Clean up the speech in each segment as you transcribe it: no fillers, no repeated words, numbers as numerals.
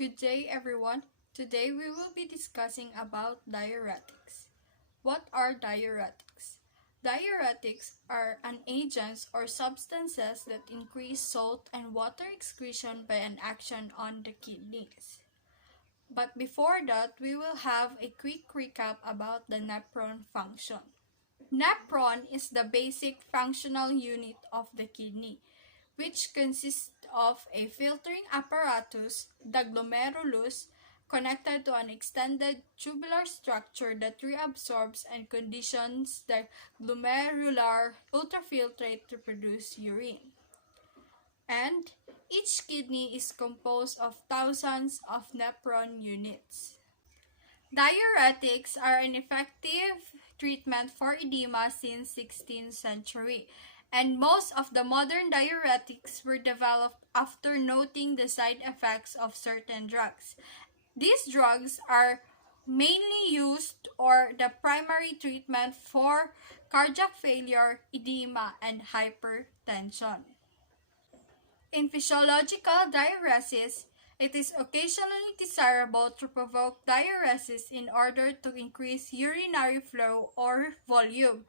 Good day everyone. Today we will be discussing about diuretics. What are diuretics? Diuretics are an agents or substances that increase salt and water excretion by an action on the kidneys. But before that, we will have a quick recap about the nephron function. Nephron is the basic functional unit of the kidney, which consists of a filtering apparatus, the glomerulus, connected to an extended tubular structure that reabsorbs and conditions the glomerular ultrafiltrate to produce urine. And each kidney is composed of thousands of nephron units. Diuretics are an effective treatment for edema since 16th century, and most of the modern diuretics were developed after noting the side effects of certain drugs. These drugs are mainly used or the primary treatment for cardiac failure, edema, and hypertension. In physiological diuresis, it is occasionally desirable to provoke diuresis in order to increase urinary flow or volume,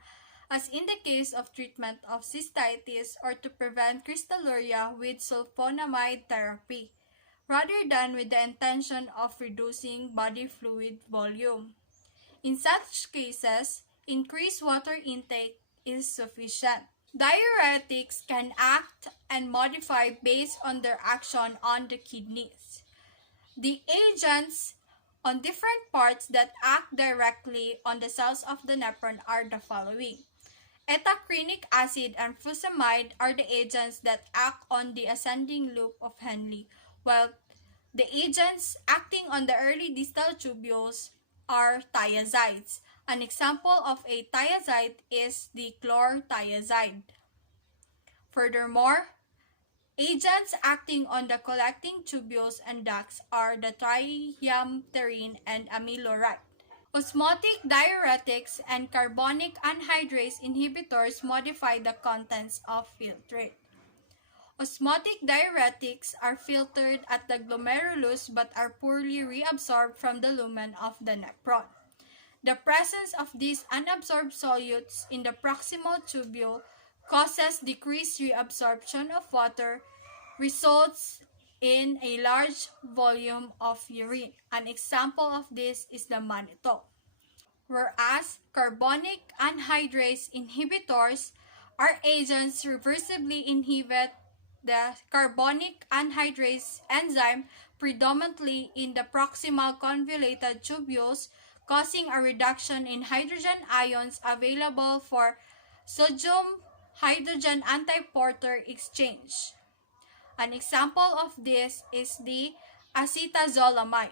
as in the case of treatment of cystitis or to prevent crystalluria with sulfonamide therapy, rather than with the intention of reducing body fluid volume. In such cases, increased water intake is sufficient. Diuretics can act and modify based on their action on the kidneys. The agents on different parts that act directly on the cells of the nephron are the following. Ethacrenic acid and fusamide are the agents that act on the ascending loop of Henle, while the agents acting on the early distal tubules are thiazides. An example of a thiazide is the chlorothiazide. Furthermore, agents acting on the collecting tubules and ducts are the triamterene and amiloride. Osmotic diuretics and carbonic anhydrase inhibitors modify the contents of filtrate. Osmotic diuretics are filtered at the glomerulus but are poorly reabsorbed from the lumen of the nephron. The presence of these unabsorbed solutes in the proximal tubule causes decreased reabsorption of water, results in a large volume of urine. An example of this is the mannitol. Whereas carbonic anhydrase inhibitors are agents reversibly inhibit the carbonic anhydrase enzyme predominantly in the proximal convoluted tubules, causing a reduction in hydrogen ions available for sodium-hydrogen antiporter exchange. An example of this is the acetazolamide.